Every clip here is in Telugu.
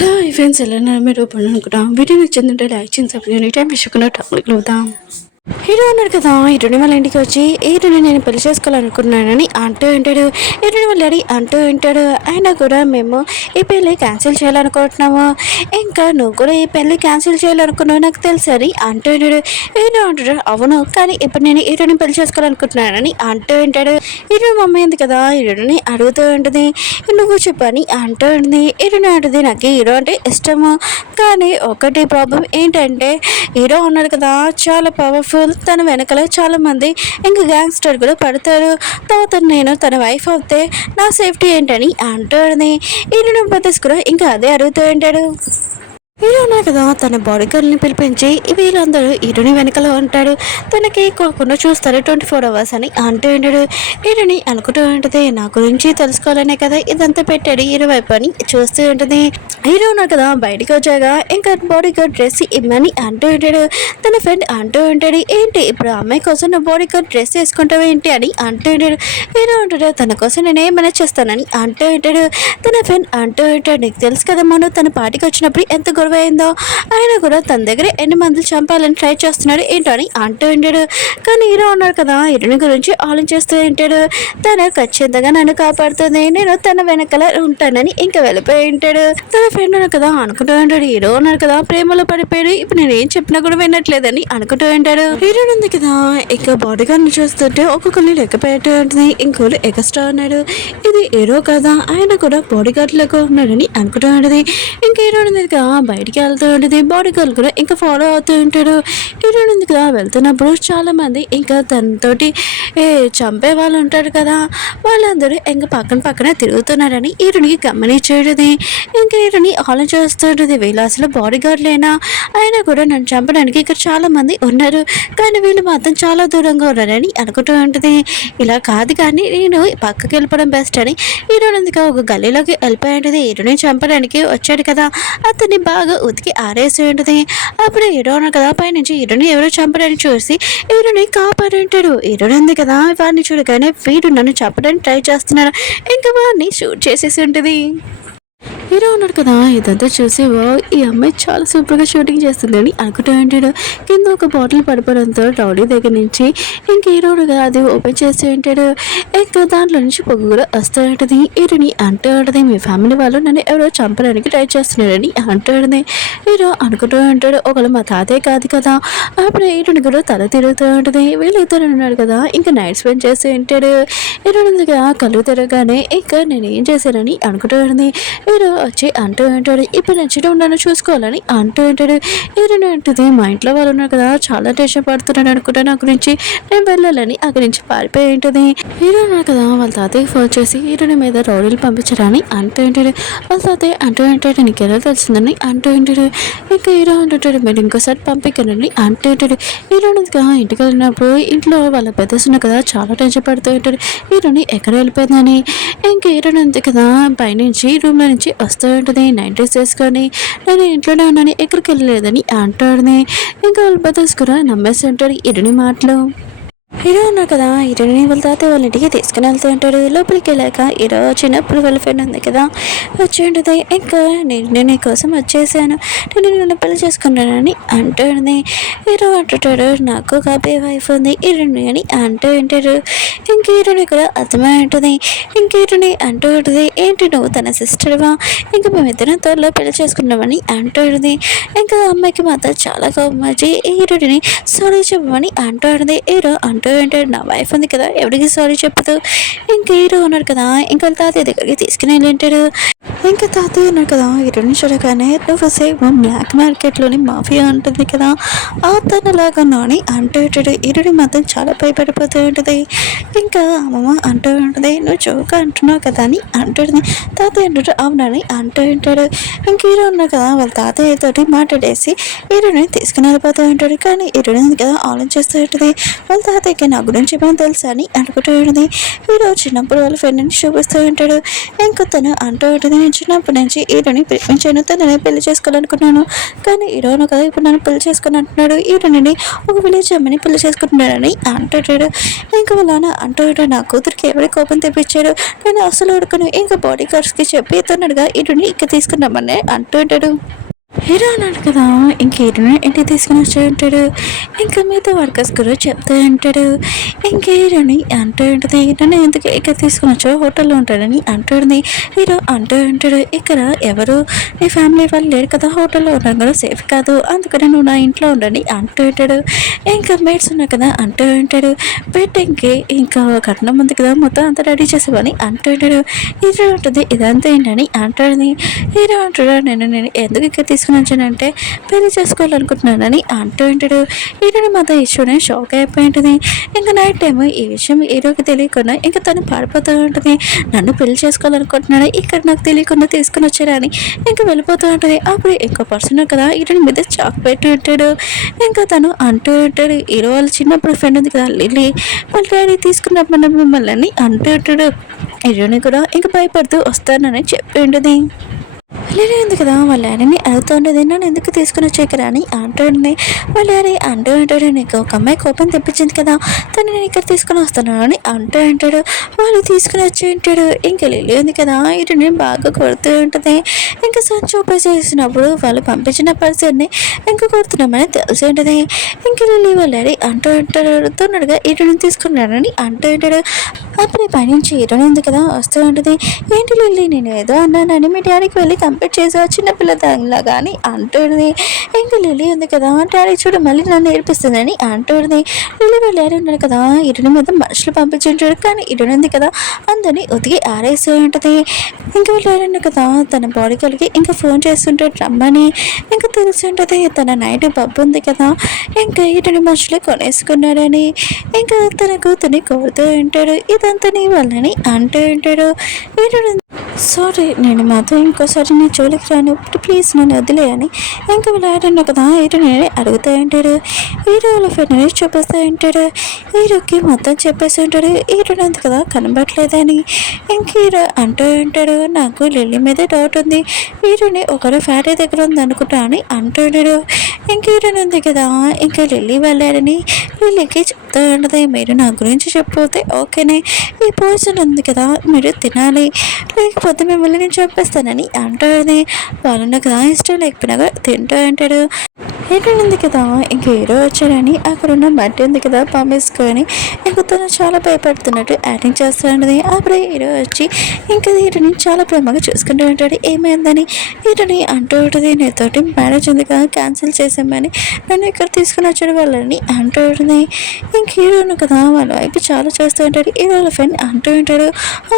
హలో ఫ్రెండ్స్ ఎలా ఉన్నారు మీరు అనుకుంటాం వీడియో నచ్చిందంటే లైక్ చేయండి సబ్స్క్రైబ్ చేయండి టైం విషయంలో టాపిక్లు అవుతాం హీరో అన్నాడు కదా హీరోని వాళ్ళ ఇంటికి వచ్చి హీరోని నేను పెళ్లి చేసుకోవాలనుకున్నానని అంటూ ఉంటాడు. హీరోని వాళ్ళ డాడీ అంటూ ఉంటాడు అయినా కూడా మేము ఈ పెళ్ళి క్యాన్సిల్ చేయాలనుకుంటున్నాము, ఇంకా నువ్వు కూడా ఈ పెళ్ళి క్యాన్సిల్ చేయాలనుకున్నావు నాకు తెలుసు అని అంటూ ఉంటాడు. హీరో అంటాడు అవును కానీ ఇప్పుడు నేను హీరోని పెళ్లి చేసుకోవాలనుకుంటున్నానని అంటూ ఉంటాడు. హీరో మమ్మీ ఉంది కదా హీరోని అడుగుతూ ఉంటుంది నువ్వు చెప్పని అంటూ ఉంటుంది. హీరోని అంటుంది నాకు హీరో అంటే ఇష్టము కానీ ఒకటి ప్రాబ్లం ఏంటంటే హీరో ఉన్నాడు కదా చాలా పవర్ఫుల్, తన వెనకాల చాలా మంది ఇంకా గ్యాంగ్స్టర్ కూడా పడతారు, తర్వాత నేను తన వైఫ్ అవుతే నా సేఫ్టీ ఏంటని అంటాడని హీరోని బ్రదర్స్ కూడా ఇంకా అదే అడుగుతూ ఉంటాడు. హీరో ఉన్నారు కదా తన బాడీ గార్డ్ని పిలిపించి వీళ్ళందరూ హీరోని వెనకాల ఉంటాడు, తనకి కాకుండా చూస్తారు 24 hours అని అంటూ ఉంటాడు. హీరోని అనుకుంటూ ఉంటుంది నా గురించి తెలుసుకోవాలనే కదా ఇదంతా పెట్టాడు హీరో వైపు అని చూస్తూ ఉంటుంది. హీరో ఉన్నారు కదా బయటికి వచ్చాక ఇంకా బాడీ గార్డ్ డ్రెస్ ఇమ్మని అంటూ ఉంటాడు. తన ఫ్రెండ్ అంటూ ఉంటాడు ఏంటి ఇప్పుడు అమ్మాయి కోసం నా బాడీ గార్డ్ డ్రెస్ వేసుకుంటావు ఏంటి అని అంటూ ఉంటాడు. హీరో ఉంటాడు తన కోసం నేను ఏమైనా చేస్తానని అంటూ ఉంటాడు. తన ఫ్రెండ్ అంటూ ఉంటాడు నీకు తెలుసు కదా మనం తన పార్టీకి వచ్చినప్పుడు ఎంత గొడవ అయిందో, ఆయన కూడా తన దగ్గర ఎన్ని మందులు చంపాలని ట్రై చేస్తున్నాడు ఏంటో అని అంటూ ఉంటాడు. కానీ హీరో ఉన్నారు కదా హీరోని గురించి ఆలోచిస్తూ ఉంటాడు, తను ఖచ్చితంగా నన్ను కాపాడుతుంది నేను తన వెనకాల ఉంటానని ఇంకా వెళ్ళిపోయి ఉంటాడు. తన ఫ్రెండ్ ఉన్నారు కదా అనుకుంటూ ఉంటాడు హీరో ఉన్నారు కదా ప్రేమలో పడిపోయాడు ఇప్పుడు నేను ఏం చెప్పినా కూడా వినట్లేదని అనుకుంటూ ఉంటాడు. హీరో ఉంది కదా ఇంకా బాడీ గార్డ్ని చూస్తుంటే ఒక్కొక్కరిని లెక్క పెట్టు ఉంటుంది, ఇంకోళ్ళు ఎక్స్ట్రా ఉన్నాడు, ఇది హీరో కదా ఆయన కూడా బాడీ గార్డ్ లెక్క ఉన్నాడని అనుకుంటూ ఉంటుంది. ఇంకా హీరో ఉంది కదా బయటికి వెళ్తూ ఉంటుంది, బాడీ గార్డ్ కూడా ఇంకా ఫాలో అవుతూ ఉంటాడు. హీరో ఉంది కదా వెళ్తున్నప్పుడు చాలా మంది ఇంకా తనతోటి చంపే వాళ్ళు ఉంటారు కదా వాళ్ళందరూ ఇంకా పక్కనే తిరుగుతున్నారని హీరోనికి గమనించేది. ఇంకా హీరోని ఆలోచిస్తుంటుంది వీళ్ళు అసలు బాడీ గార్డ్లేనా, అయినా కూడా నన్ను చంపడానికి ఇక్కడ చాలా మంది ఉన్నారు కానీ వీళ్ళు మాత్రం చాలా దూరంగా ఉన్నారని అనుకుంటూ ఉంటుంది. ఇలా కాదు కానీ నేను పక్కకి వెళ్ళిపోవడం బెస్ట్ అని హీరోనందుగా ఒక గల్లీలోకి వెళ్ళిపోయి ఉంటుంది. హీరోని చంపడానికి వచ్చాడు కదా అతన్ని బాగా ఉతికి ఆరేసి ఉంటుంది. అప్పుడు హీరో కదా పైనుంచి హీరోని ఎవరో చంపడానికి చూసి హీరోని కాపాడంటాడు. హీరోని ఉంది కదా వాడిని చూడగానే వీడు నన్ను చంపడానికి ట్రై చేస్తున్నాడు ఇంకా వాడిని షూట్ చేసేసి ఉంటుంది. హీరో ఉన్నాడు కదా ఇదంతా చూసి ఈ అమ్మాయి చాలా సూపర్గా షూటింగ్ చేస్తుందని అనుకుంటూ ఉంటాడు. కింద ఒక బాటిల్ పడిపోవడంతో రౌడీ దగ్గర నుంచి ఇంక హీరోడు కదా అది ఓపెన్ చేస్తూ ఉంటాడు. ఇంకా దాంట్లో నుంచి పొగ కూడా వస్తూ ఉంటుంది. హీరోని అంటూ ఉంటుంది మీ ఫ్యామిలీ వాళ్ళు నన్ను ఎవరో చంపడానికి ట్రై చేస్తున్నారని అంటూ ఉంటుంది. హీరో అనుకుంటూ ఉంటాడు ఒకళ్ళు మా తాతయ్య కాదు కదా, అప్పుడు హీరోని కూడా తల తిరుగుతూ ఉంటుంది. వీళ్ళిద్దరు ఉన్నాడు కదా ఇంకా నైట్ స్పెండ్ చేస్తూ ఉంటాడు. హీరోనిగా కళ్ళు తిరగగానే ఇంకా నేను ఏం చేశానని అనుకుంటూ ఉంటుంది. హీరో వచ్చి అంటూ ఉంటాడు ఇప్పుడు నచ్చిగా ఉన్నాను చూసుకోవాలని అంటూ ఉంటాడు. హీరోని అంటుంది మా ఇంట్లో వాళ్ళు ఉన్నారు కదా చాలా టెన్షన్ పడుతున్నాడు అనుకుంటా నా గురించి నేను వెళ్ళాలని అక్కడి నుంచి పారిపోయి ఉంటుంది. హీరో ఉన్నారు కదా వాళ్ళ తాతయ్య ఫోన్ చేసి హీరోని మీద రౌడీలు పంపించడాని అంటూ ఉంటాడు. వాళ్ళ తాతయ్య అంటూ ఉంటాడు నీకు ఎలా తెలిసిందని అంటూ ఉంటాడు. ఇంకా హీరో అంటుంటాడు మీరు ఇంకోసారి పంపించండి అంటూ ఉంటాడు. హీరోనిగా ఇంటికి వెళ్ళినప్పుడు ఇంట్లో వాళ్ళ పెద్దస్ ఉన్నారు కదా చాలా టెన్షన్ పడుతూ ఉంటాడు హీరోని ఎక్కడ వెళ్ళిపోయిందని. ఇంకా హీరోని అంతే కదా పైనుంచి రూమ్లో నుంచి వస్తూ ఉంటుంది నైట్ డ్రెస్ వేసుకొని నేను ఇంట్లోనే ఉన్నాను ఎక్కడికి వెళ్ళలేదని అంటాడుని. ఇంకా వాళ్ళ బ్రదర్స్ కూడా నమ్మేసి ఉంటారు హీరోని మాటలు. హీరో ఉన్నారు కదా హీరోని వాళ్ళ తాతయ్య వాళ్ళ ఇంటికి తీసుకుని వెళ్తూ ఉంటాడు. లోపలికి వెళ్ళాక హీరో చిన్నప్పుడు వాళ్ళ ఫ్రెండ్ ఉంది కదా వచ్చి ఉంటుంది ఇంకా నేను నీ కోసం వచ్చేసాను నేను నిన్ను పెళ్లి చేసుకున్నానని అంటుంది. హీరో అంటుంటాడు నాకు కాబోయే వైఫ్ ఉంది హీరోని అని అంటూ ఉంటాడు. ఇంక హీరోని కూడా అర్థమై ఉంటుంది. ఇంక హీరోని అంటూ ఉంటుంది ఏంటి నువ్వు తన సిస్టర్వా ఇంకా మేమిద్దరం త్వరలో పెళ్లి చేసుకున్నామని అంటుంది. ఇంకా అమ్మాయికి మాత్రం చాలా కోపం వచ్చి హీరోని సారీ చెప్పమని అంటుంది. హీరో అంటూ ఉంటాడు నా వైఫ్ ఉంది కదా ఎవరికి సారీ చెప్పదు. ఇంకా హీరో ఉన్నాడు కదా ఇంకా తాతయ్య దగ్గరికి తీసుకుని వెళ్ళింటాడు. ఇంకా తాతయ్య ఉన్నాడు కదా హీరోని చూడగానే నువ్వు సేమ్ బ్లాక్ మార్కెట్లోని మాఫియా ఉంటుంది కదా ఆ తనలాగా నాని అంటూ ఉంటాడు. హీరోని మాత్రం చాలా భయపడిపోతూ ఉంటుంది. ఇంకా అమ్మమ్మ అంటూ ఉంటుంది నువ్వు చౌక అంటున్నావు కదా అని అంటుంది. తాతయ్య అంటాడు అవునని అంటూ ఉంటాడు. ఇంక హీరో ఉన్నాడు కదా వాళ్ళ తాతయ్యతోటి మాట్లాడేసి హీరోని తీసుకుని వెళ్ళిపోతూ ఉంటాడు. కానీ హీరోని కదా ఆలోచిస్తూ ఉంటుంది వాళ్ళ తాతయ్యకి నా గురించి ఏమైనా తెలుసా అని అనుకుంటూ ఉంటుంది. హీరో చిన్నప్పుడు వాళ్ళ ఫ్రెండ్ని చూపిస్తూ ఉంటాడు. ఇంకా తను అంటూ ఉంటుంది నేను చిన్నప్పటి నుంచి హీరోని ప్రేమించాను, తనని పెళ్లి చేసుకోవాలనుకున్నాను. కానీ హీరోను కదా ఇప్పుడు నన్ను పెళ్లి చేసుకుని అంటున్నాడు. హీరోని ఒక విలేజ్ అమ్మని పెళ్లి చేసుకుంటున్నాడని అంటుంటాడు. ఇంకా వాళ్ళ నాన్న అంటూ నా కూతురికి ఎవరి కోపం తెప్పించాడు, నేను అసలు ఉడకను. ఇంకా బాడీ గార్డ్స్కి చెప్పి తొందరగా హీరోని ఇక్కడ తీసుకున్నామని అంటుంటాడు. హీరో అన్నాడు కదా, ఇంక హీరోని ఇంటికి తీసుకుని వచ్చి ఉంటాడు. ఇంకా మిగతా వర్కర్స్ కూడా చెప్తూ ఉంటాడు. ఇంక హీరోని అంటూ ఉంటుంది, నన్ను ఎందుకు ఇక్కడ తీసుకుని వచ్చావు, హోటల్లో ఉంటాడని అంటుంది. హీరో అంటూ ఉంటాడు, ఇక్కడ ఎవరు నీ ఫ్యామిలీ వాళ్ళు లేరు కదా, హోటల్లో ఉండడం కూడా సేఫ్ కాదు, అందుకని నువ్వు నా ఇంట్లో ఉండని అంటూ ఉంటాడు. ఇంకా మేడ్స్ ఉన్నా కదా అంటూ ఉంటాడు. వెడ్డింగ్కి ఇంకా కట్నం ఉంది కదా, మొత్తం అంతా రెడీ చేసేవని అంటూ ఉంటాడు. హీరో ఉంటుంది, ఇదంతా ఏంటని అంటుంది. హీరో అంటాడు, నేను ఎందుకు ఇక్కడ తీసుకుని వచ్చానంటే పెళ్లి చేసుకోవాలనుకుంటున్నానని అంటూ ఉంటాడు. హీరోని మాత్రం ఇష్యూనే షాక్ అయిపోయి ఉంటుంది. ఇంకా నైట్ టైం ఈ విషయం హీరోకి తెలియకుండా ఇంకా తను పారిపోతూ ఉంటుంది. నన్ను పెళ్లి చేసుకోవాలనుకుంటున్నాడు, ఇక్కడ నాకు తెలియకుండా తీసుకుని వచ్చారని ఇంకా వెళ్ళిపోతూ ఉంటుంది. అప్పుడు ఇంకో పర్సన్ కదా హీరోని మీద చాక్ పెట్టి ఉంటాడు. ఇంకా తను అంటూ ఉంటాడు, హీరో వాళ్ళ చిన్నప్పుడు ఫ్రెండ్ ఉంది కదా లిల్లీ, వాళ్ళ డాడీ తీసుకున్నప్పుడు మిమ్మల్ని అంటూ ఉంటాడు. హీరోని కూడా ఇంకా భయపడుతూ వస్తానని చెప్పి ఉంటుంది. లిల్లీ ఉంది కదా వాళ్ళ డాడీని అడుగుతూ ఉంటుంది, నన్ను ఎందుకు తీసుకుని వచ్చే కదా అని అంటుంది. వాళ్ళ డాడీ అంటూ ఉంటాడు, నీకు ఒక అమ్మాయి కోపం తెప్పించింది కదా, తను నేను ఇక్కడ తీసుకుని వస్తాను అని అంటూ ఉంటాడు. వాళ్ళు తీసుకుని వచ్చి ఉంటాడు. ఇంకా లిల్లీ ఉంది కదా ఇటుని బాగా కొడుతూ ఉంటుంది. ఇంకా సంచి ఓపెన్ చేసినప్పుడు వాళ్ళు పంపించిన పర్సన్ని ఇంకా కొడుతున్నామని తెలిసి ఉంటుంది. ఇంకా లిల్లీ వాళ్ళ డాడీ అంటూ ఉంటాడు, తొందరగా ఇటుని తీసుకున్నాడని అంటూ ఉంటాడు. అప్పుడు పైనుంచి హీరోని ఉంది కదా వస్తూ ఉంటుంది. ఏంటి లిల్లీ, నేను ఏదో అన్నానని మీ డాడీకి వెళ్ళి కంప్లీట్ చేసా చిన్నపిల్ల దానిలా కానీ అంటుంది. ఇంకా లిల్లీ ఉంది కదా, డాడీ చూడు మళ్ళీ నన్ను నేర్పిస్తుందని అంటుంది. లిల్లీ వాళ్ళ డాడీ ఉన్నాడు కదా ఇటుని మీద మనుషులు పంపించుంటాడు, కానీ ఇటుని ఉంది కదా అందరినీ ఉతికి ఆరేస్తూ ఉంటుంది. ఇంకా వాళ్ళ డాడీ ఉన్నాడు కదా తన బాడీ కలిగి ఇంకా ఫోన్ చేస్తుంటాడు రమ్మని. ఇంకా తెలిసి ఉంటుంది తన నైట్ పబ్ ఉంది కదా, ఇంకా ఇటుని మనుషులు కొనేసుకున్నాడని. ఇంకా తన కూతుర్ని కోరుతూ ఉంటాడు, ఇదంతా నీ వల్లని అంటూ ఉంటాడు. ఇటు సారీ, నేను మాత్రం ఇంకోసారి నీ జోలికి రాను, ప్లీజ్ నన్ను వదిలేయని ఇంకా వీళ్ళు ఆడను కదా హీరో నేను అడుగుతూ ఉంటాడు. హీరో వాళ్ళ ఫ్రెండ్ని చూపిస్తూ ఉంటాడు. హీరోకి మొత్తం చెప్పేసి ఉంటాడు, హీరోని అంత కదా కనబడలేదని. ఇంక హీరో అంటూ ఉంటాడు, నాకు లిల్లీ మీద డౌట్ ఉంది, హీరోని ఒకరు ఫ్యాక్టరీ దగ్గర ఉంది అనుకుంటా అని అంటూ ఉంటాడు. ఇంక హీరోని ఉంది కదా ఇంకా లిల్లీ వెళ్ళాడని లిల్లీకి చెప్తూ ఉంటుంది, మీరు నా గురించి చెప్పిపోతే ఓకేనే, ఈ పోర్షన్ ఉంది కదా మీరు తినాలి, లేకపోతే మిమ్మల్ని నేను చెప్పేస్తానని అంటుంది. వాళ్ళు కదా ఇష్టం లేకపోయినా తింటూ ఉంటాడు. ఏంటంది కదా ఇంక హీరో వచ్చాడని అక్కడ ఉన్న మట్టి ఉంది కదా పంపేసుకొని ఇంక తను చాలా భయపడుతున్నట్టు యాక్టింగ్ చేస్తూ ఉంటుంది. అప్పుడు హీరో వచ్చి ఇంకా హీరోని చాలా ప్రేమగా చూసుకుంటూ ఉంటాడు. ఏమైందని హీరోని అంటూ ఉంటుంది, నీతోటి మ్యారేజ్ ఉంది కదా క్యాన్సిల్ చేసామని నన్ను ఇక్కడ తీసుకుని వచ్చాడు వాళ్ళని అంటూ ఉంటుంది. ఇంక హీరోను కదా వాళ్ళ వైపు చాలా చూస్తూ ఉంటాడు. హీరోల ఫ్రెండ్ అంటూ ఉంటాడు,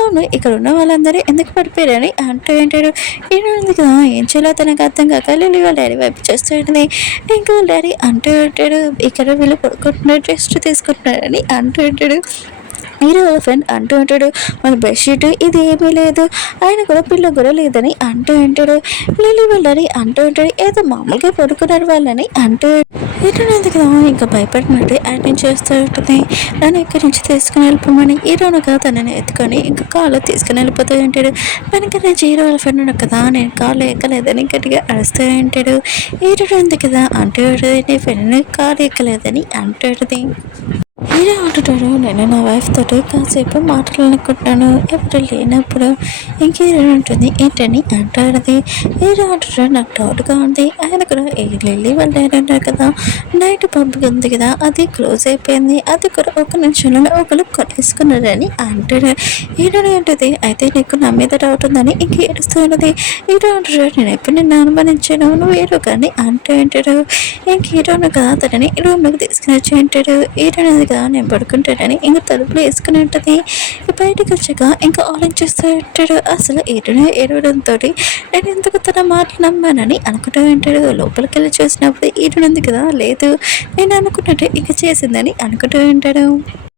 అవును ఇక్కడ ఉన్న వాళ్ళందరూ ఎందుకు పడిపోయారని అంటూ ఉంటాడు. హీరో ఉంది కదా ఏం చేయాలో తనకు అర్థం కాక లిల్లీ వాళ్ళ డాడీ వైపు చేస్తూ ఉంటుంది. ఇంకా వాళ్ళ డాడీ అంటూ ఉంటాడు, ఇక్కడ వీళ్ళు పడుకుంటున్నారు రెస్ట్ తీసుకుంటున్నారని అంటూ ఉంటాడు. హీరో వాళ్ళ ఫ్రెండ్ అంటూ ఉంటాడు, మన బెడ్షీట్ ఇది ఏమీ లేదు, ఆయన కూడా పిల్ల కూడా లేదని అంటూ ఉంటాడు. లిల్లీ వాళ్ళని అంటూ ఉంటాడు, ఏదో మామూలుగా పడుకున్నారు వాళ్ళని అంటూ హీరోని కదా ఇంకా భయపడినట్టు యాక్టింగ్ చేస్తూ ఉంటుంది. నన్ను ఇక్కడి నుంచి తీసుకుని వెళ్ళిపోమని హీరోనుగా తనని ఎత్తుకొని ఇంకా కాళ్ళు తీసుకుని వెళ్ళిపోతూ ఉంటాడు. వెనక నుంచి హీరో వాళ్ళ ఫ్రెండ్ ఉన్నాడు కదా, నేను కాళ్ళు ఎక్కలేదని గట్టిగా అరుస్తూ ఉంటాడు. హీరో ఉంది కదా అంటూ నీ ఫ్రెండ్ కాళ్ళు ఎక్కలేదని అంటుంది. హీరో అంటుంటాడు, నేను నా వైఫ్ తోటి కాసేపు మాట్లాడాలనుకుంటున్నాను, ఎప్పుడు లేనప్పుడు. ఇంక హీరో ఉంటుంది ఏంటని అంటాడది. హీరో అంటుంటాడు, నాకు డౌట్గా ఉంది, ఆయన కూడా లిల్లీ వాళ్ళు ఏంటంటారు కదా నైట్ పబ్ ఉంది కదా అది క్లోజ్ అయిపోయింది, అది కూడా ఒక నిమిషంలో ఒకరు కొట్టేసుకున్నారని అంటాడు. హీరో ఏంటది, అయితే నీకు నా మీద డౌట్ ఉందని ఇంక ఏడుస్తూ ఉన్నది. హీరో అంటాడు, నేను ఎప్పుడు నిన్ను అనుమానించాను, నువ్వు హీరో కానీ అంటూ ఉంటాడు. ఇంక హీరోను కదా తనని రూమ్లోకి తీసుకుని వచ్చి ఉంటాడు. హీరో కదా నేను పడుకుంటాడని ఇంకా తలుపులు వేసుకుని ఉంటుంది. బయటకు వచ్చాక ఇంకా ఆలోచిస్తూ ఉంటాడు, అసలు హీరోనే ఏడవడంతో నేను ఎందుకు తన మాటలు నమ్మానని అనుకుంటూ ఉంటాడు. లోపలికి వెళ్ళి చూసినప్పుడు హీరోని ఉంది కదా లేదు నేను అనుకున్నట్టు ఇక చేసిందని అనుకుంటూ ఉంటాడు.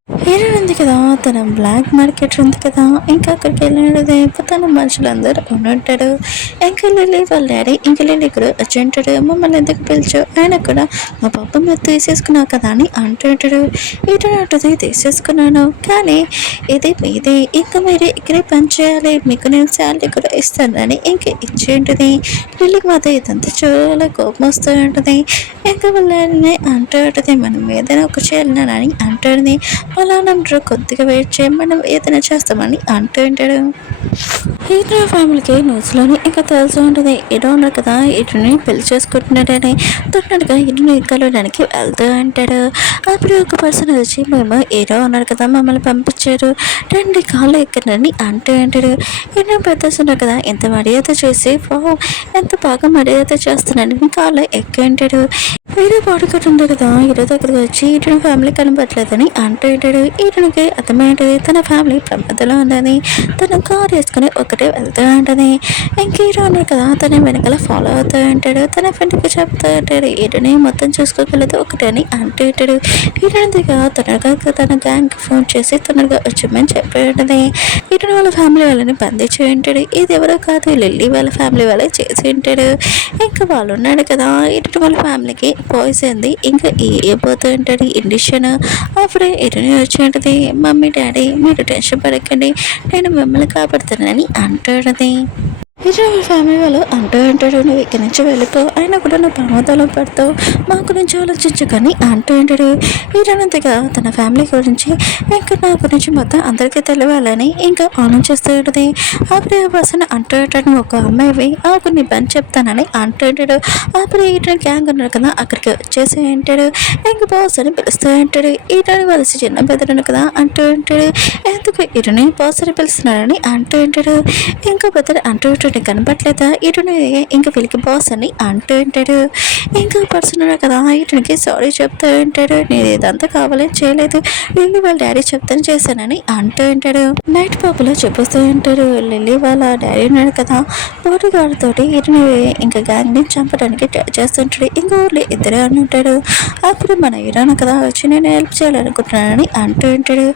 హీరోయిన్ ఉంది కదా, తన బ్లాక్ మార్కెట్ ఉంది కదా, ఇంకా అక్కడికి వెళ్ళినదే తన మనుషులందరూ ఉండుంటాడు. ఇంకా లిల్లీ వాళ్ళ డాడీ ఇంకా లిల్లీ కూడా వచ్చి ఉంటాడు. మమ్మల్ని ఎందుకు పిలిచు, ఆయన కూడా మా పాప మీరు తీసేసుకున్నావు కదా అని అంటుంటాడు. ఇటు తీసేసుకున్నాను, కానీ ఇది మీదే, ఇంకా మీరే ఇక్కడే పని చేయాలి, మీకు నేను శాలరీ కూడా ఇస్తానని ఇంకా ఇచ్చేంటిది. లిల్లీకి మాత్రం ఇదంతా చాలా కోపం వస్తూ ఉంటుంది. ఇంకా వాళ్ళని అంటూ ఉంటుంది, మనం ఏదైనా ఒక చేయాలని అంటుంది. అలా నమ్మరు, కొద్దిగా వెయిట్ చేయి, మనం ఏదైనా చేస్తామని అంటూ ఉంటాడు. హీరో ఫ్యామిలీకి న్యూస్లోని ఇంకా తెలిసి ఉంటుంది, ఇటు ఉన్నారు కదా ఇటుని పెళ్లి చేసుకుంటున్నాడని. తొందరగా ఇటుని కలవడానికి వెళ్తూ అంటాడు. అప్పుడు ఒక పర్సన్ వచ్చి, మేము హీరో ఉన్నారు కదా మమ్మల్ని పంపించారు, రండి కాళ్ళు ఎక్కడని అంటూ అంటాడు. ఎన్నో పెద్దస్ ఉన్నారు కదా, ఎంత మర్యాద చేసి ఎంత బాగా మర్యాద చేస్తున్నాడు, మీ కాళ్ళు ఎక్కంటాడు. హీరో పడుకుంటుంది కదా, హీరో దగ్గరకు వచ్చి ఇటు ఫ్యామిలీ కనపట్లేదని అంటూ ఉంటాడు. ఇటునికి అర్థమైంటుంది తన ఫ్యామిలీ ప్రమాదంలో ఉందని. తన కార్ వేసుకుని ఒకటే వెళ్తూ ఉంటుంది. ఇంక హీరో ఉన్నారు కదా, తన వెనకాల ఫాలో అవుతూ ఉంటాడు. తన ఫ్రెండ్కి చెప్తూ ఉంటాడు, ఇటుని మొత్తం చూసుకోగలదు ఒకటే అని అంటూ ఉంటాడు. ఇటుగా తన గ్యాంగ్కి ఫోన్ చేసి తొందరగా వచ్చామని చెప్పి ఉంటుంది. ఇటు వాళ్ళ ఫ్యామిలీ వాళ్ళని బంధించి ఉంటాడు. ఇది ఎవరో కాదు, లిల్లీ వాళ్ళ ఫ్యామిలీ వాళ్ళే చేసి ఉంటాడు. ఇంకా వాళ్ళు ఉన్నాడు కదా, ఇటు వాళ్ళ ఫ్యామిలీకి పోయింది. ఇంకా పోతూ ఉంటాడు ఇండిషన్. అప్పుడే ఇటుని వచ్చి ఉంటుంది, మమ్మీ డాడీ మీరు టెన్షన్ పడకండి, నేను మిమ్మల్ని కాపాడుతానని అంటున్నది. ఇటు ఫ్యామిలీ వాళ్ళు అంటూ ఉంటాడు, నువ్వు ఇక్కడి నుంచి వెళ్ళిపో, అయినా కూడా నువ్వు ప్రమాదాలు పడతావు, మా గురించి ఆలోచించకని అంటూ ఉంటాడు. ఇటనంతగా తన ఫ్యామిలీ గురించి ఇంకా నా గురించి మొత్తం అందరికీ తెలియాలని ఇంకా ఆలోచిస్తూ ఉంటుంది. అప్పుడే పర్సన్ అంటూ ఉంటాడు, ఒక అమ్మాయివి ఆకు నీ పని చెప్తానని అంటూ ఉంటాడు. అప్పుడు ఇటు గ్యాంగ్ ఉన్నాడు కదా, అక్కడికి వచ్చేసి ఉంటాడు. ఇంక బాస్ అని పిలుస్తూ ఉంటాడు. ఇటని కలిసి చిన్న బెదరును కదా అంటూ ఉంటాడు. ఎందుకు ఇటుని బాస్ అని పిలుస్తున్నాడని అంటూ ఉంటాడు. ఇంకా బెదరు అంటూ ఉంటాడు, కనపట్లేదా ఇటుని, ఇంకా వీళ్ళకి బాస్ అని అంటూ ఉంటాడు. ఇంకా పర్సన్ కదా, ఇటునికి సారీ చెప్తూ ఉంటాడు, నేను ఇదంతా కావాలని చేయలేదు, లిల్లీ వాళ్ళ డాడీ చెప్తాను చేశానని అంటూ ఉంటాడు. నైట్ పాపలో చెప్పేస్తూ ఉంటాడు, లిల్లీ వాళ్ళ డాడీ ఉన్నాడు కదా, బాడీ గార్డ్ తోటి ఇటుని ఇంకా గ్యాంగ్ ని చంపడానికి ట్రై చేస్తుంటాడు. ఇంకా ఊర్లో ఇద్దరే అని ఉంటాడు. అప్పుడు మన హీరోను కదా వచ్చి నేను హెల్ప్ చేయాలనుకుంటున్నానని అంటూ ఉంటాడు.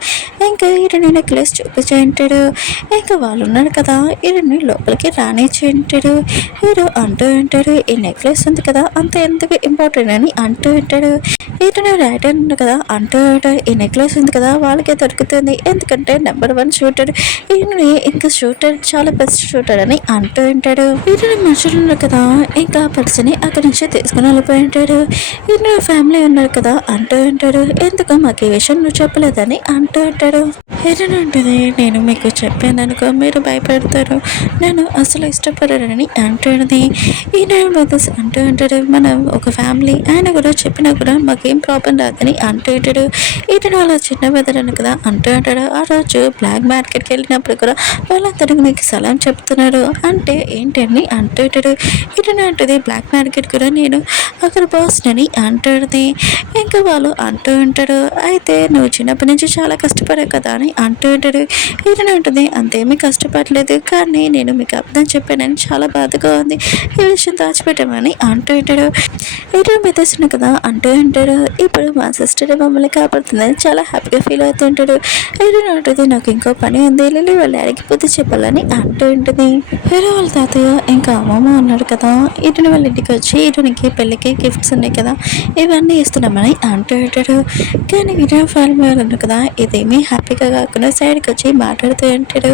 ఇంకా ఇటుని నెక్లెస్ చూపించి ఉంటాడు. ఇంకా వాళ్ళు ఉన్నారు కదా, ఇటుని లోపలికి రానిచ్చి ఉంటాడు. హీరో అంటూ ఉంటాడు, ఈ నెక్లెస్ ఉంది కదా అంత ఎందుకు ఇంపార్టెంట్ అని అంటూ ఉంటాడు. ఇతను రైటర్ ఉంది కదా అంటూ ఉంటాడు, ఈ నెక్లెస్ ఉంది కదా వాళ్ళకే దొరుకుతుంది, ఎందుకంటే నెంబర్ 1 షూటర్ ఈయన, ఇంకా షూటర్ చాలా బెస్ట్ షూటర్ అని అంటూ ఉంటాడు. ఇతను మనుషులు ఉన్నారు కదా, ఇంకా పర్సని అక్కడి నుంచి తీసుకుని వెళ్ళిపోయి ఉంటాడు. ఈయన ఫ్యామిలీ ఉన్నారు కదా అంటూ ఉంటాడు, ఎందుకు మాకు ఈ విషయం నువ్వు చెప్పలేదని అంటూ ఉంటాడు. హీరోయిన్ ఉంటుంది, నేను మీకు చెప్పాను అనుకో మీరు భయపెడతారు, నేను అసలు ఇష్టపడరని అంటుంది. ఈయన బ్రదర్స్ అంటూ ఉంటాడు, మనం ఒక ఫ్యామిలీ, ఆయన కూడా చెప్పినా కూడా మాకేం ప్రాబ్లం రాదని అంటూ ఉంటాడు. ఇతను వాళ్ళ చిన్న బెదరని కదా అంటూ ఉంటాడు. ఆ రోజు బ్లాక్ మార్కెట్కి వెళ్ళినప్పుడు కూడా వాళ్ళందరికీ నీకు సలాం చెప్తున్నారు అంటే ఏంటని అంటూ ఉంటాడు. ఇతను అంటుంది, బ్లాక్ మార్కెట్ కూడా నేను అక్కడ బాస్ని అంటుంది. ఇంకా వాళ్ళు అంటూ ఉంటాడు, అయితే నువ్వు చిన్నప్పటి నుంచి చాలా కష్టపడావు కదా అని అంటూ ఉంటాడు. ఇతను ఉంటుంది, అంతేమీ కష్టపడలేదు, కానీ నేను మీకు అర్థం చెప్పానని చాలా బాధగా ఉంది, ఈ విషయం దాచిపెట్టామని అంటూ ఉంటాడు. ఇతను మెత్తసిన కదా అంటూ ఉంటాడు, ఇప్పుడు మా సిస్టర్ మమ్మల్ని కాపాడుతుందని చాలా హ్యాపీగా ఫీల్ అవుతూ ఉంటాడు. ఇతను ఉంటుంది, నాకు ఇంకో పని ఉంది, లిల్లీ వాళ్ళ డాడీకి బుద్ధి చెప్పాలని అంటూ ఉంటుంది. హీరో వాళ్ళ తాతయ్య ఇంకా అమ్మమ్మ అన్నాడు కదా, ఇతను వాళ్ళ ఇంటికి వచ్చి ఇతనికి పెళ్ళికి గిఫ్ట్స్ ఉన్నాయి కదా ఇవన్నీ ఇస్తున్నామని అంటూ ఉంటాడు. కానీ హీరో ఫ్యామిలీ వాళ్ళు అన్నారు కదా, ఇదేమీ హ్యాపీగా కాకుండా సైడ్కి వచ్చి మాట్లాడుతూ ఉంటాడు.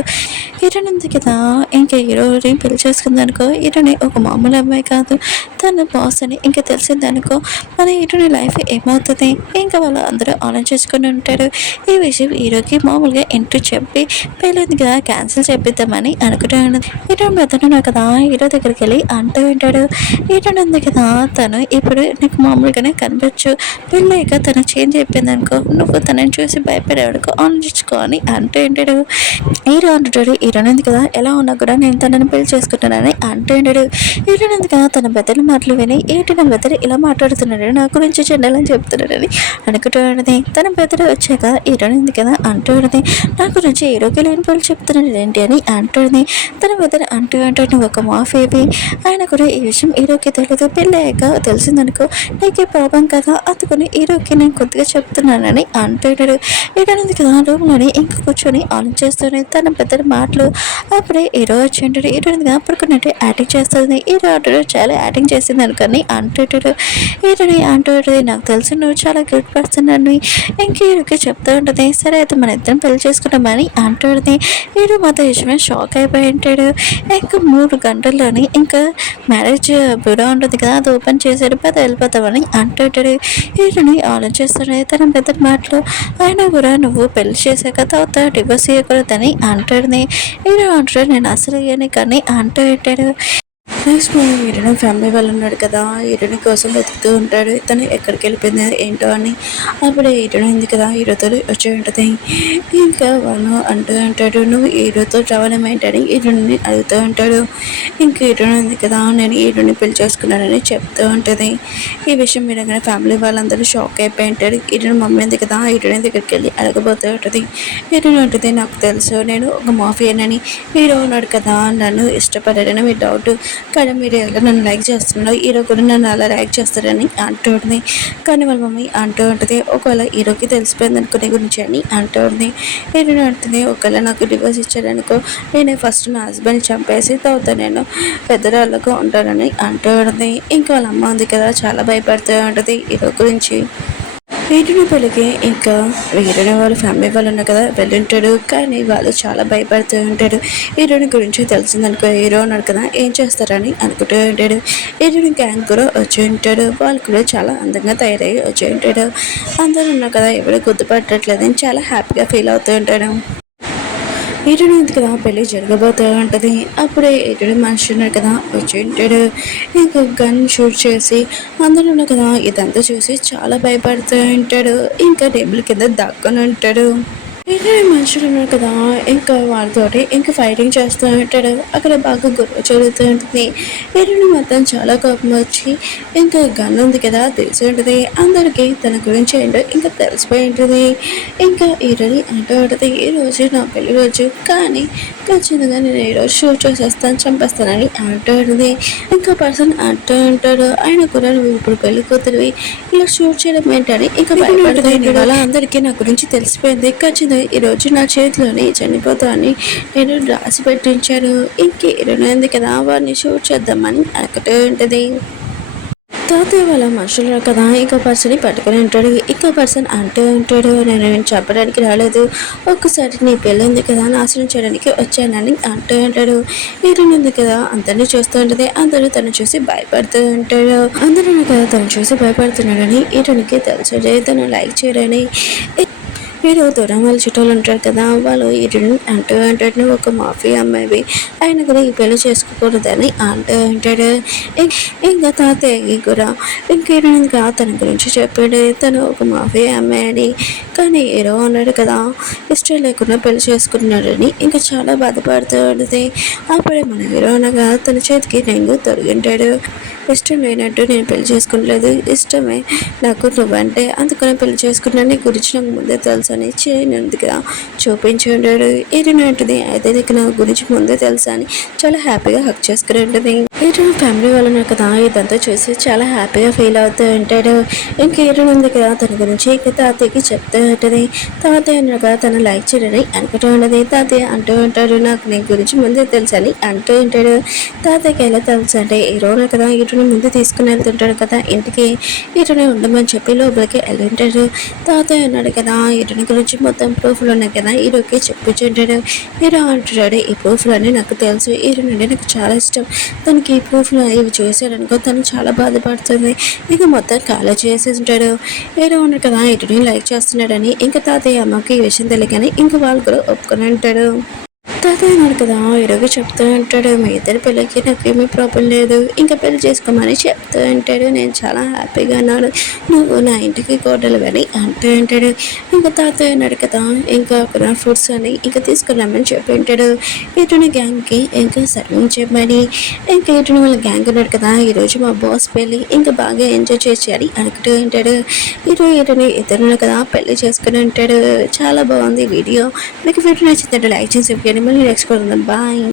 హీరోయిన్ ఉంది కదా, ఇంకా హీరోని పెళ్లి చేసుకుందనుకో, హీరోని ఒక మామూలు అమ్మాయి కాదు, తన బాస్ అని ఇంకా తెలిసిందనుకో, మన హీరోని లైఫ్ ఏమవుతుంది. ఇంకా వాళ్ళు అందరూ ఆలోచించుకొని ఉంటారు. ఈ విషయం హీరోకి మామూలుగా ఎంట్రీ చెప్పి పెళ్ళిగా క్యాన్సిల్ చేపిద్దామని అనుకుంటాను. హీరో మెదడున్నా కదా, హీరో దగ్గరికి వెళ్ళి అంటూ ఉంటాడు, హీరోని ఉంది కదా, తను ఇప్పుడు నీకు మామూలుగానే కనిపించు, పెళ్ళాక తను చేంజ్ అయిపోయింది అనుకో, నువ్వు తనని చూసి భయపడేవాడుకో ఆలోచించుకో అని అంటూ ఉంటాడు. హీరో అంటాడు, హీరోని ఉంది కదా ఎలా ఉన్నా కూడా నేను తనని నేను పెళ్లి చేసుకుంటానని అంటూ ఉంటాడు. ఏంటందుక తన బెదరి మాటలు విని ఏంటి నా బెదరు ఇలా మాట్లాడుతున్నాడు నా గురించి చెండాలని చెప్తున్నాడని అనుకుంటూ ఉన్నది. తన బెదరు వచ్చాక హీరోయిన్ ఉంది కదా అంటూ ఉన్నది, నా గురించి హీరోకి లేని పనులు చెప్తున్నాడు ఏంటి అని అంటుంది. తన బెదరు అంటూ ఉంటాడు, నువ్వు ఒక మాఫీవి, ఆయన కూడా ఈ విషయం హీరోకి తెలియదు, పెళ్ళి అయ్యాక తెలిసిందనుకో నీకే ప్రాబ్లం కదా, అందుకని హీరోకి నేను కొద్దిగా చెప్తున్నానని అంటాడు. ఏంటనేది కదా రూమ్లోని ఇంకా కూర్చొని ఆలోచిస్తూనే తన బెదరు మాటలు అప్పుడే హీరో వచ్చి ఉంటాడు. హీరోయిన్ అప్పటికున్నట్టు యాక్టింగ్ చేస్తుంది. హీరో అంటాడు చాలా యాక్టింగ్ చేసింది అనుకని అంటుంటాడు. హీరోని అంటుంటుంది, నాకు తెలిసి నువ్వు చాలా గుడ్ పర్సన్ అని ఇంక హీరోకి చెప్తూ ఉంటుంది. సరే అయితే మన ఇద్దరం పెళ్లి చేసుకుంటామని అంటుంది. హీరో మాత్రం విషయమే షాక్ అయిపోయి ఉంటాడు. ఇంకా 3 గంటల్లోని ఇంకా మ్యారేజ్ బ్యూరో ఉంటుంది కదా అది ఓపెన్ చేశాడు, పద వెళ్ళిపోతామని అంటుంటాడు. హీరోని ఆలోచిస్తున్నాడు తన పెద్ద మాటలు, అయినా కూడా నువ్వు పెళ్లి చేశాక తర్వాత డివోర్స్ చేయకూడదని అంటాడు. హీరో అంటాడు నేను అసలు అయ్యాను కానీ అంటూ ఉంటాడు. నెక్స్ట్ మూవీ హీరోని ఫ్యామిలీ వాళ్ళు ఉన్నాడు కదా, హీరోని కోసం వెతుకుతూ ఉంటాడు, తను ఎక్కడికి వెళ్ళిపోయింది ఏంటో అని. అప్పుడే హీరోని ఉంది కదా హీరోతో వచ్చి ఉంటుంది. ఇంకా వాళ్ళు అంటూ ఉంటాడు, నువ్వు హీరోతో ట్రావెల్ ఏంటని హీరోని అడుగుతూ ఉంటాడు. ఇంకా హీరోని ఉంది కదా నేను హీరోని పెళ్లి చేసుకున్నానని చెప్తూ ఉంటుంది. ఈ విషయం మీరు ఫ్యామిలీ వాళ్ళందరూ షాక్ అయిపోయి ఉంటాడు. హీరోని మమ్మీ ఉంది కదా హీరోని దగ్గరికి వెళ్ళి అడగబోతూ ఉంటుంది. హీరోని ఉంటుంది, నాకు తెలుసు నేను ఒక మాఫియానని, హీరో ఉన్నాడు కదా నన్ను ఇష్టపడారని మీ డౌట్, కానీ మీరు ఎలా నన్ను లైక్ చేస్తున్నారు, హీరో కూడా నన్ను అలా లైక్ చేస్తారని అంటూ ఉంటుంది. కానీ వాళ్ళ మమ్మీ అంటూ ఉంటుంది, ఒకవేళ హీరోకి తెలిసిపోయింది అనుకునే గురించి అని అంటూ ఉంటుంది. హీరోని అంటుంది, ఒకవేళ నాకు డివోర్స్ ఇచ్చారనుకో నేను ఫస్ట్ నా హస్బెండ్ చంపేసి తర్వాత నేను పెద్దరాళ్ళకు ఉంటానని అంటూ ఉంటుంది. ఇంకా వాళ్ళ అమ్మ ఉంది కదా చాలా భయపడుతూ ఉంటుంది హీరో గురించి. హీరోని పెళ్ళికి ఇంకా హీరోని వాళ్ళ ఫ్యామిలీ వాళ్ళు ఉన్నారు కదా వెళ్ళుంటాడు, కానీ వాళ్ళు చాలా భయపడుతూ ఉంటాడు. హీరోని గురించి తెలిసిందనుకో హీరో ఉన్నాడు కదా ఏం చేస్తారని అనుకుంటూ ఉంటాడు. హీరోని గ్యాంగ్ కూడా వచ్చి ఉంటాడు, వాళ్ళు కూడా చాలా అందంగా తయారయ్యి వచ్చి ఉంటాడు. అందరూ ఉన్నారు కదా ఎవరు గుర్తుపట్టట్లేదని చాలా హ్యాపీగా ఫీల్ అవుతూ ఉంటాడు. హీరోని ఉంది కదా పెళ్ళి జరగబోతూ ఉంటుంది. అప్పుడే హీరోని మనిషి ఉన్నాడు కదా వచ్చి ఉంటాడు. ఇంకా గన్ షూట్ చేసి అందరూ ఉన్నారు కదా ఇదంతా చూసి చాలా భయపడుతూ ఉంటాడు. ఇంకా టేబుల్ కింద దాక్కొని ఉంటాడు. హీరోని మనుషులు ఉన్నారు కదా ఇంకా వాళ్ళతోటి ఇంకా ఫైటింగ్ చేస్తూ ఉంటాడు. అక్కడ బాగా గొడవ జరుగుతూ ఉంటుంది. హీరోని మొత్తం చాలా కోపం వచ్చి ఇంకా గన్ ఉంది కదా తెలిసి ఉంటుంది అందరికీ తన గురించి ఏంటో ఇంకా తెలిసిపోయి ఉంటుంది. ఇంకా హీరోని అంటూ ఉంటుంది, ఈ రోజు నా పెళ్లి రోజు కానీ ఖచ్చితంగా నేను ఈరోజు షూట్ చేసేస్తాను చంపేస్తానని అంటూ ఉంటుంది. ఇంకా పర్సన్ అంటూ ఉంటాడు, ఆయన కూడా నువ్వు ఇప్పుడు పెళ్లి కూతురివి ఇలా షూట్ చేయడం ఏంటని ఇంకా భయపడుతుంది. అలా అందరికీ నా గురించి తెలిసిపోయింది, ఖచ్చితంగా ఈరోజు నా చేతిలోనే చనిపోతా అని నేను రాసి పెట్టించాను. ఇంక ఇరవై ఉంది కదా వాడిని షూట్ చేద్దామని అనుకుంటూ ఉంటుంది. తాతయ్య వాళ్ళ మనుషులు కదా ఇంకో పర్సన్ని పట్టుకుని ఉంటాడు. ఇంకో పర్సన్ అంటూ ఉంటాడు, నేను చెప్పడానికి రాలేదు, ఒక్కసారి నీ పెళ్ళి ఉంది కదా నాశనం చేయడానికి వచ్చానని అంటూ ఉంటాడు. హీరోయిన్ ఉంది కదా అందరినీ చూస్తూ ఉంటుంది. అందరూ తను చూసి భయపడుతూ ఉంటాడు. అందరూ కదా తను చూసి భయపడుతున్నాడని హీరోయిన్కి తెలుసు, తను లైక్ చేయడని. వీడు దూరం వాళ్ళ చుట్టాలు ఉంటారు కదా వాళ్ళు హీరోయిన్ అంటూ అంటాడు, నువ్వు ఒక మాఫియా అమ్మాయివి ఆయన కూడా ఈ పెళ్లి చేసుకోకూడదని అంటూ ఉంటాడు. ఇంకా తాతయ్యకి కూడా ఇంక హీరోయిన్ తన గురించి చెప్పాడు, తను ఒక మాఫియా అమ్మాయి అని, కానీ హీరో అన్నాడు కదా ఇష్టం లేకుండా పెళ్లి చేసుకున్నాడని ఇంకా చాలా బాధపడుతూ ఉంటుంది. అప్పుడే మన హీరో అనగా తన చేతికి రింగు తొడిగింటాడు. ఇష్టం లేనట్టు నేను పెళ్లి చేసుకోలేదు, ఇష్టమే నాకు నువ్వంటే అందుకని పెళ్లి చేసుకున్నాను, నీ గురించి నాకు ముందే తెలుసు అని చేయనందుగా చూపించి ఉంటాడు. ఏరినట్టుది అయితే నీకు నా గురించి ముందే తెలుసా అని చాలా హ్యాపీగా హక్ చేసుకుని ఉంటుంది. హీరో ఫ్యామిలీ వాళ్ళు కదా ఇదంతా చూసి చాలా హ్యాపీగా ఫీల్ అవుతూ ఉంటాడు. ఇంక హీరో ఉంది కదా తన గురించి ఇక తాతయ్యకి చెప్తూ ఉంటుంది. తాతయ్య అనగా తను లైక్ చేయడని అనుకుంటూ ఉన్నది. తాతయ్య అంటూ ఉంటాడు, నాకు నీ గురించి ముందే తెలుసు అని అంటూ ఉంటాడు. తాతయ్యకి ఎలా తెలుసు అంటే హీరోనే కదా హీరోని ముందు తీసుకుని వెళ్తుంటాడు కదా ఇంటికి, హీరోని ఉండమని చెప్పి లోపలికి వెళ్ళి ఉంటాడు. తాతయ్య అన్నాడు కదా హీరోని గురించి మొత్తం ప్రూఫ్లు ఉన్నాయి కదా హీరోకి చెప్పించుంటాడు. హీరో అంటున్నాడు, ఈ ప్రూఫ్లు అన్నీ నాకు తెలుసు, హీరో నుండి నాకు చాలా ఇష్టం, తనకి ఈ ప్రూఫ్లు ఇవి చూసాడనుకో తను చాలా బాధపడుతుంది, ఇక మొత్తం కాలేజ్ చేసేసి ఉంటాడు. హీరో ఉన్నాడు కదా హీరోని లైక్ చేస్తున్నాడని ఇంకా తాతయ్య అమ్మకి ఈ విషయం తెలియకని ఇంకా వాళ్ళు కూడా ఒప్పుకొని ఉంటాడు. తాతయ్య అన్నాడు కదా, ఇరవై చెప్తూ ఉంటాడు, మీ ఇద్దరి పెళ్ళికి నాకేమీ ప్రాబ్లం లేదు, ఇంకా పెళ్లి చేసుకోమని చెప్తూ ఉంటాడు. నేను చాలా హ్యాపీగా అన్నాడు, నువ్వు నా ఇంటికి కోడలు అని అంటూ ఉంటాడు. ఇంకా తాతయ్య అన్నాడు కదా, ఇంకా అక్కడ ఫుడ్స్ అని ఇంకా తీసుకురమ్మని చెప్పి ఉంటాడు ఇటుని గ్యాంగ్కి, ఇంకా సర్వింగ్ చెప్పమని. ఇంకా ఇటుని వాళ్ళ గ్యాంగ్ ఉన్నాడు కదా, ఈరోజు మా బాస్ పెళ్ళి, ఇంకా బాగా ఎంజాయ్ చేయాలి అనుకుంటూ ఉంటాడు. ఇటుని ఇద్దరు కదా పెళ్లి చేసుకుని ఉంటాడు. చాలా బాగుంది వీడియో. మీకు వీడియో నచ్చిందంటే లైక్ చేసి మళ్ళీ నెక్స్ట్ బాయ్.